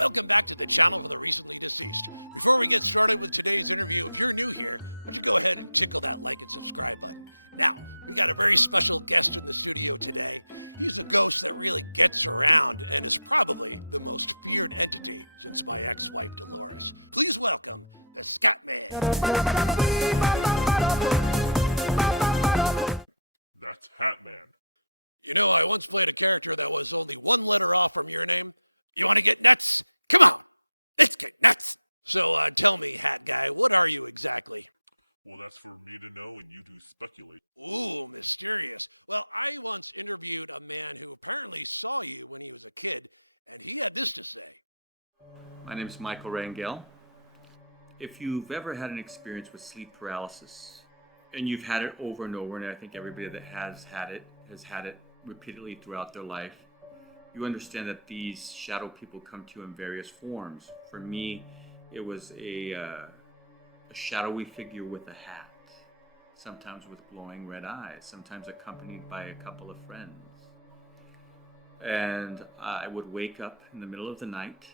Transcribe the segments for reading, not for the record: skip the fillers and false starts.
Welcome back to the channel for the recently deceased. Before we get started with today's interview, if you're new here, why don't you go ahead and tickle that like and subscribe button. Now, we got a very special guest in the studio today. He's a ghost that really gets around and is probably the most feared entity since my ex-wife Dolores. Please welcome the Scatman. That's Hatman. You know, I once played a character that was only one letter off from your name. You want to get nuts? Come on, let's get nuts. So tell me, Hat Guy, what are you exactly? Well, that's for me to know and you to speculate. Ooh, mysterious. Well, I once interviewed a man who apparently saw you when he was a kid, and he had this to say. My name is Michael Rangel. If you've ever had an experience with sleep paralysis, and you've had it over and over, and I think everybody that has had it repeatedly throughout their life, you understand that these shadow people come to you in various forms. For me, it was a shadowy figure with a hat, sometimes with glowing red eyes, sometimes accompanied by a couple of friends. And I would wake up in the middle of the night,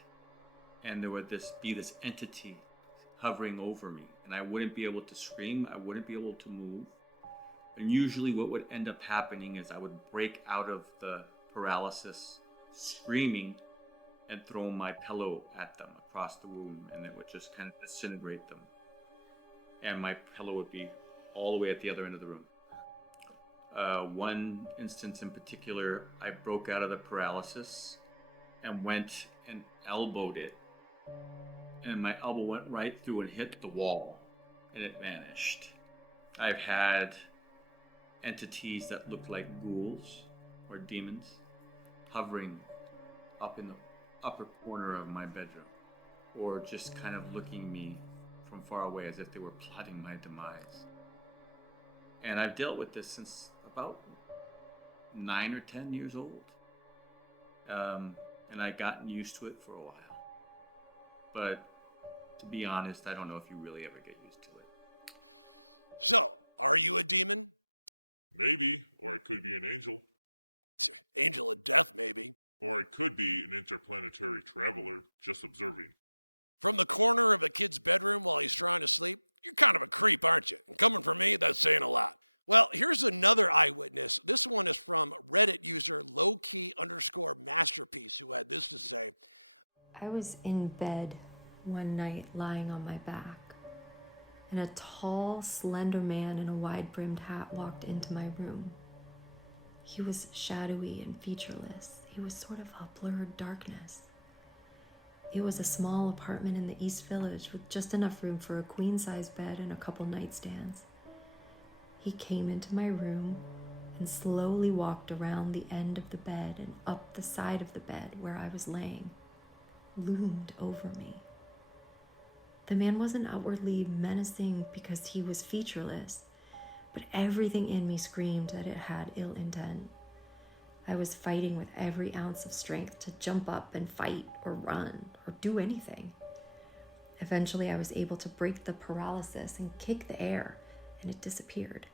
and there would be this entity hovering over me, and I wouldn't be able to scream, I wouldn't be able to move. And usually what would end up happening is I would break out of the paralysis screaming and throw my pillow at them across the room, and it would just kind of disintegrate them. And my pillow would be all the way at the other end of the room. One instance in particular, I broke out of the paralysis and went and elbowed it. And my elbow went right through and hit the wall, and it vanished. I've had entities that looked like ghouls or demons hovering up in the upper corner of my bedroom, or just kind of looking me from far away as if they were plotting my demise. And I've dealt with this since about 9 or 10 years old. And I've gotten used to it for a while. But to be honest, I don't know if you really ever get used to it. So, are you a demon? Maybe, or it could be an angel. Angel of death, maybe. Or it could be an interplanetary traveler just observing. From the corner of a kid's bedroom while he's trying to sleep? You're kind of a creep, aren't you? And coming from me, that's saying a lot. Well, here's another eyewitness. This one is from Reddit user lowkey_masterpiece, who had this to say. I was in bed one night lying on my back, and a tall, slender man in a wide-brimmed hat walked into my room. He was shadowy and featureless. He was sort of a blurred darkness. It was a small apartment in the East Village with just enough room for a queen-size bed and a couple nightstands. He came into my room and slowly walked around the end of the bed and up the side of the bed where I was laying, loomed over me. The man wasn't outwardly menacing because he was featureless, but everything in me screamed that it had ill intent. I was fighting with every ounce of strength to jump up and fight or run or do anything. Eventually, I was able to break the paralysis and kick the air, and it disappeared.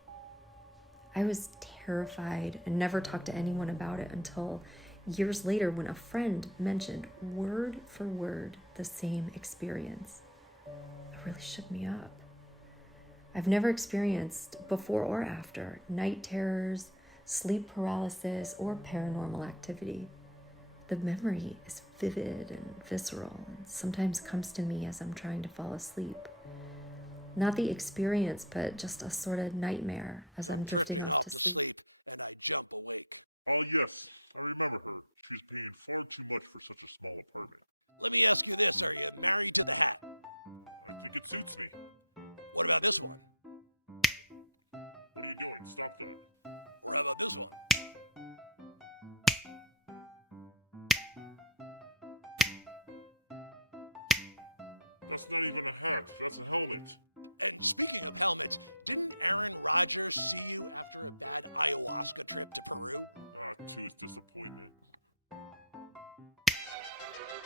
I was terrified and never talked to anyone about it until years later when a friend mentioned word for word the same experience. It really shook me up. I've never experienced, before or after, night terrors, sleep paralysis, or paranormal activity. The memory is vivid and visceral and sometimes comes to me as I'm trying to fall asleep. Not the experience, but just a sort of nightmare as I'm drifting off to sleep and I jump awake. Oh yes, I remember her. She was paying far too much for such a small apartment. Let me ask you this, are you married to the hat? I think it suits me. What about this one? What are you doing? Stop that. Or how about this one? That's not even a hat, that's a helmet. And speaking of helmets, didn't Aaron Rodgers see you after a bad ayahuasca trip to Peru? To his disappointment.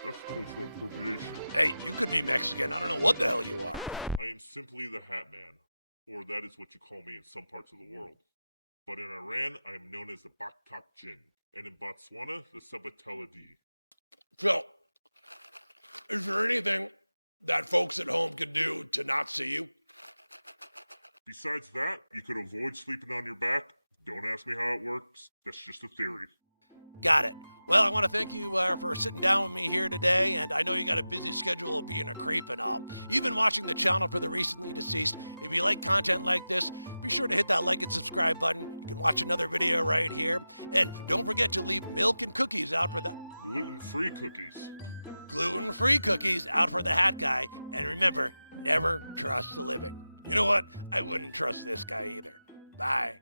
That's cultural appropriation. Hey, you could be Mexican. I don't know what the hell you are. I am simply the Hat Man, or that is what you call me in some parts of the world. But in Iran, I am known as the Baktak Jinn, and in Botswana, the Sabataladi. So, Is there anything that folks at home could do to not see you? Besides that, you could avoid sleeping on your back. Don't ask me how it works. That's just a theory. Got it. Well, I want to thank you for sitting down with me here today, and I know you got a busy schedule of being a creep and all. You've been watching the channel for the recently deceased. If you like content like this, be sure to hit that like and subscribe button. You can watch another video right here. And don't forget to leave milk and cookies out for the Gluten-free cookies. gluten-free cookies out for the hat guy. And remember, never trust the living. You know what? I wouldn't trust this guy either. Bye.